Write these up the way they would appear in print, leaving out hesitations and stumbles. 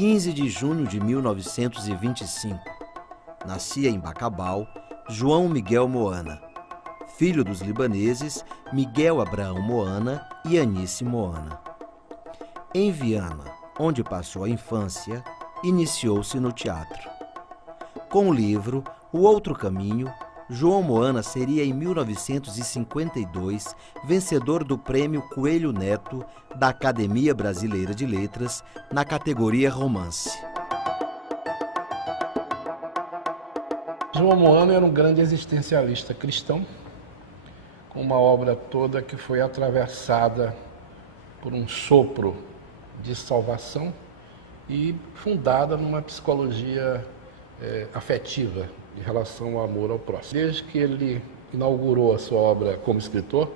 15 de junho de 1925. Nascia em Bacabal João Miguel Moana, filho dos libaneses Miguel Abraão Moana e Anice Moana. Em Viana, onde passou a infância, iniciou-se no teatro. Com o livro O Outro Caminho, João Moana seria em 1952 vencedor do Prêmio Coelho Neto da Academia Brasileira de Letras na categoria romance. João Moana era um grande existencialista cristão, com uma obra toda que foi atravessada por um sopro de salvação e fundada numa psicologia afetiva em relação ao amor ao próximo. Desde que ele inaugurou a sua obra como escritor,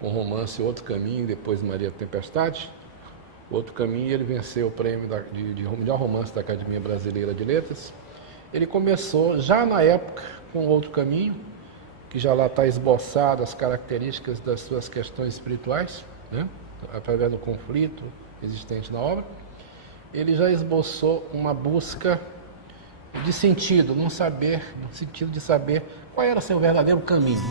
com o romance Outro Caminho, depois Maria Tempestade, Outro Caminho, ele venceu o prêmio de melhor romance da Academia Brasileira de Letras. Ele começou já na época com Outro Caminho, que já lá está esboçado as características das suas questões espirituais, né? Através do conflito existente na obra. Ele já esboçou uma busca de sentido, no sentido de saber qual era seu verdadeiro caminho.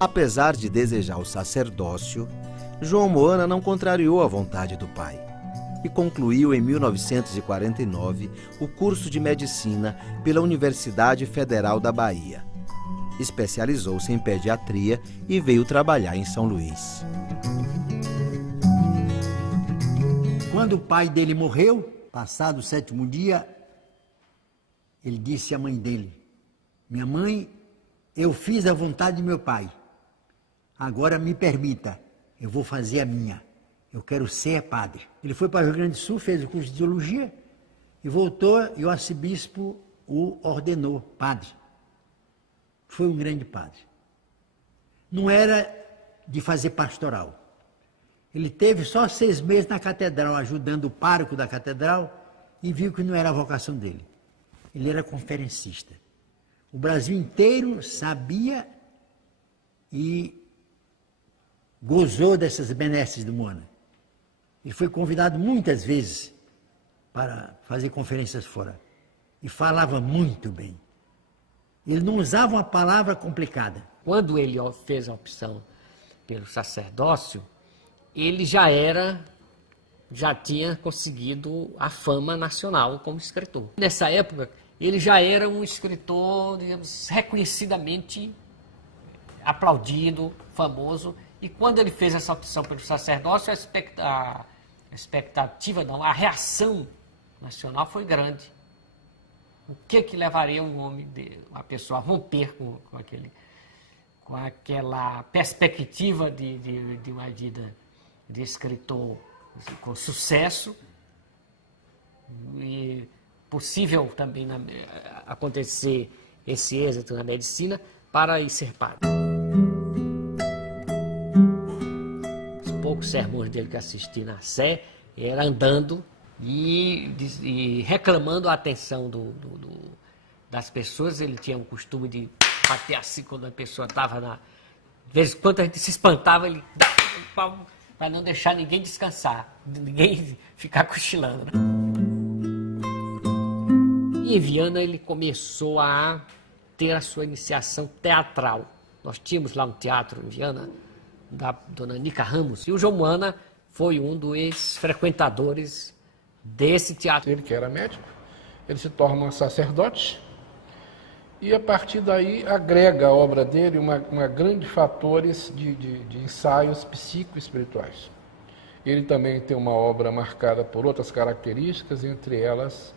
Apesar de desejar o sacerdócio, João Moana não contrariou a vontade do pai e concluiu em 1949 o curso de medicina pela Universidade Federal da Bahia. Especializou-se em pediatria e veio trabalhar em São Luís. Quando o pai dele morreu, passado o 7º dia, ele disse à mãe dele: minha mãe, eu fiz a vontade de meu pai. Agora me permita, eu vou fazer a minha. Eu quero ser padre. Ele foi para o Rio Grande do Sul, fez o curso de teologia e voltou e o arcebispo o ordenou padre. Foi um grande padre. Não era de fazer pastoral. Ele teve só 6 meses na catedral, ajudando o pároco da catedral, e viu que não era a vocação dele. Ele era conferencista. O Brasil inteiro sabia e gozou dessas benesses do Moana. Ele foi convidado muitas vezes para fazer conferências fora. E falava muito bem. Ele não usava uma palavra complicada. Quando ele fez a opção pelo sacerdócio, ele já tinha conseguido a fama nacional como escritor. Nessa época, ele já era um escritor, digamos, reconhecidamente aplaudido, famoso, e quando ele fez essa opção pelo sacerdócio, a expectativa, não, a reação nacional foi grande. O que levaria uma pessoa a romper com aquela perspectiva de uma vida de escritor com sucesso, e possível também acontecer esse êxito na medicina, para ir ser padre. Os poucos sermões dele que assisti na Sé era andando e reclamando a atenção das pessoas. Ele tinha o costume de bater assim quando a pessoa estava de vez em quando a gente se espantava, ele dava um palmo para não deixar ninguém descansar, ninguém ficar cochilando, né? E em Viana ele começou a ter a sua iniciação teatral. Nós tínhamos lá um teatro em Viana, da dona Nica Ramos, e o João Moana foi um dos frequentadores desse teatro. Ele que era médico, ele se torna sacerdote e a partir daí agrega à obra dele uma grande fatores de ensaios psicoespirituais. Ele também tem uma obra marcada por outras características, entre elas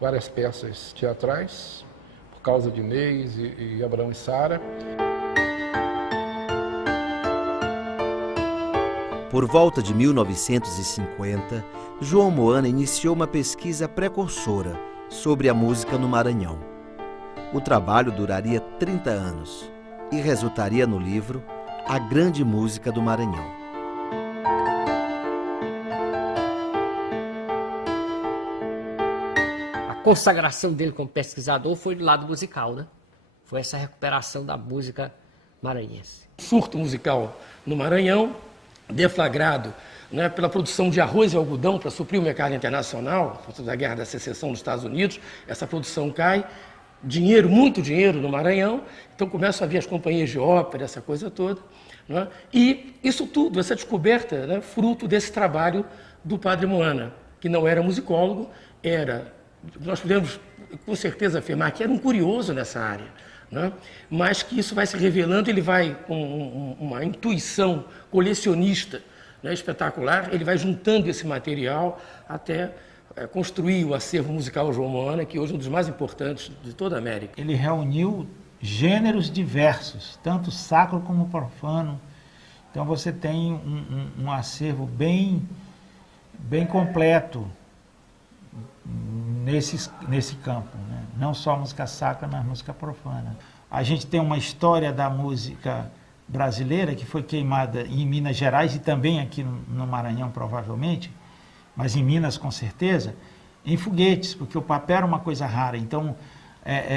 várias peças teatrais, Por Causa de Inês e Abraão e Sara. Por volta de 1950, João Moana iniciou uma pesquisa precursora sobre a música no Maranhão. O trabalho duraria 30 anos e resultaria no livro A Grande Música do Maranhão. A consagração dele como pesquisador foi do lado musical, né? Foi essa recuperação da música maranhense. Surto musical no Maranhão, deflagrado, né, pela produção de arroz e algodão para suprir o mercado internacional, por causa da Guerra da Secessão dos Estados Unidos. Essa produção cai, dinheiro, muito dinheiro no Maranhão, então começam a vir as companhias de ópera, essa coisa toda, né? E isso tudo, essa descoberta, né, fruto desse trabalho do padre Moana, que não era musicólogo, nós podemos com certeza afirmar que era um curioso nessa área, né? Mas que isso vai se revelando, ele vai com uma intuição colecionista, né, espetacular, ele vai juntando esse material até construir o acervo musical João Moana, que hoje é um dos mais importantes de toda a América. Ele reuniu gêneros diversos, tanto sacro como profano. Então você tem um acervo bem completo nesse campo, né? Não só música sacra, mas música profana. A gente tem uma história da música brasileira que foi queimada em Minas Gerais e também aqui no Maranhão, provavelmente, mas em Minas com certeza, em foguetes, porque o papel era uma coisa rara. Então,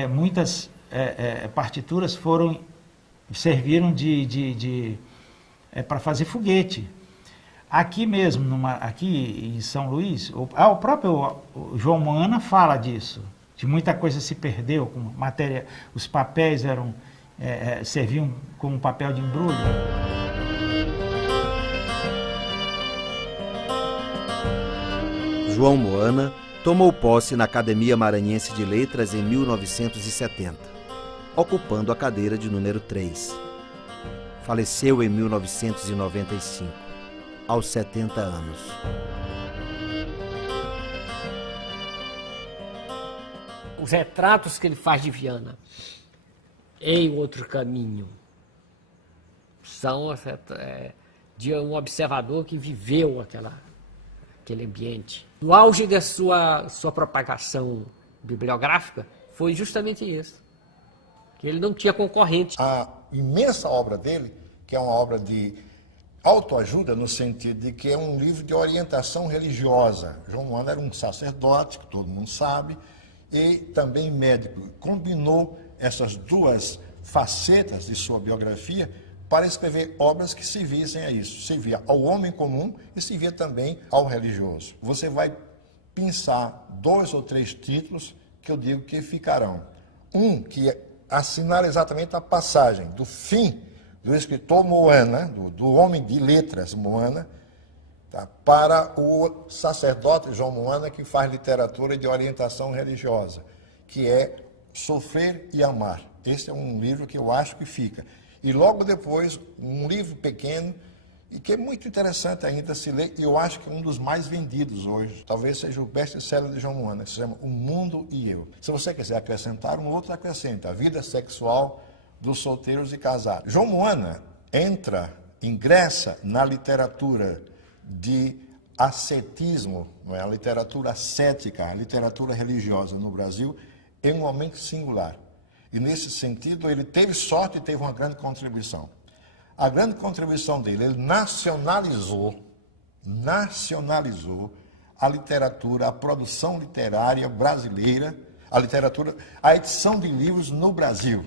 muitas partituras serviram para fazer foguete. Aqui mesmo, aqui em São Luís, o próprio João Moana fala disso, de muita coisa se perdeu, com matéria, os papéis serviam como papel de embrulho. João Moana tomou posse na Academia Maranhense de Letras em 1970, ocupando a cadeira de número 3. Faleceu em 1995, aos 70 anos. Os retratos que ele faz de Viana em Outro Caminho são de um observador que viveu aquele ambiente. O auge da sua propagação bibliográfica foi justamente isso, que ele não tinha concorrente. A imensa obra dele, que é uma obra de autoajuda, no sentido de que é um livro de orientação religiosa. João Moana era um sacerdote, que todo mundo sabe, e também médico. Combinou essas duas facetas de sua biografia para escrever obras que servissem a isso. Servia ao homem comum e servia também ao religioso. Você vai pensar 2 ou 3 títulos que eu digo que ficarão. Um que assinala exatamente a passagem do fim do escritor Moana, do homem de letras Moana, tá, para o sacerdote João Moana, que faz literatura de orientação religiosa, que é Sofrer e Amar. Esse é um livro que eu acho que fica. E logo depois, um livro pequeno, e que é muito interessante ainda se ler, e eu acho que é um dos mais vendidos hoje. Talvez seja o best-seller de João Moana, que se chama O Mundo e Eu. Se você quiser acrescentar um outro, acrescenta. A Vida Sexual dos Solteiros e Casados. João Moana ingressa na literatura de ascetismo, não é? A literatura ascética, a literatura religiosa no Brasil, em um momento singular. E nesse sentido, ele teve sorte e teve uma grande contribuição. A grande contribuição dele, ele nacionalizou a literatura, a produção literária brasileira, a edição de livros no Brasil.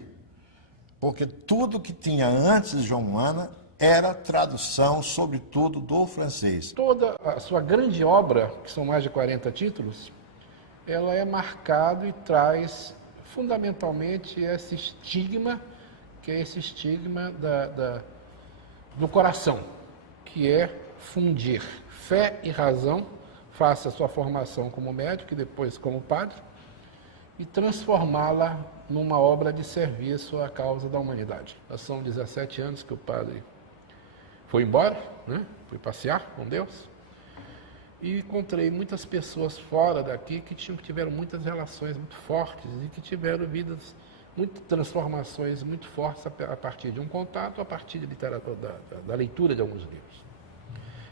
Porque tudo que tinha antes de João Moana era tradução, sobretudo, do francês. Toda a sua grande obra, que são mais de 40 títulos, ela é marcada e traz fundamentalmente esse estigma, que é esse estigma do coração, que é fundir fé e razão, faça a sua formação como médico e depois como padre, e transformá-la numa obra de serviço à causa da humanidade. Já são 17 anos que o padre foi embora, né? Foi passear com Deus, e encontrei muitas pessoas fora daqui que tiveram muitas relações muito fortes e que tiveram vidas, muitas transformações muito fortes a partir de um contato, a partir de literatura, da leitura de alguns livros.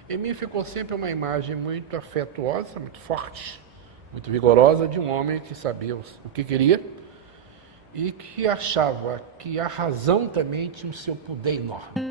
Em mim ficou sempre uma imagem muito afetuosa, muito forte, muito vigorosa, de um homem que sabia o que queria e que achava que a razão também tinha o seu poder enorme.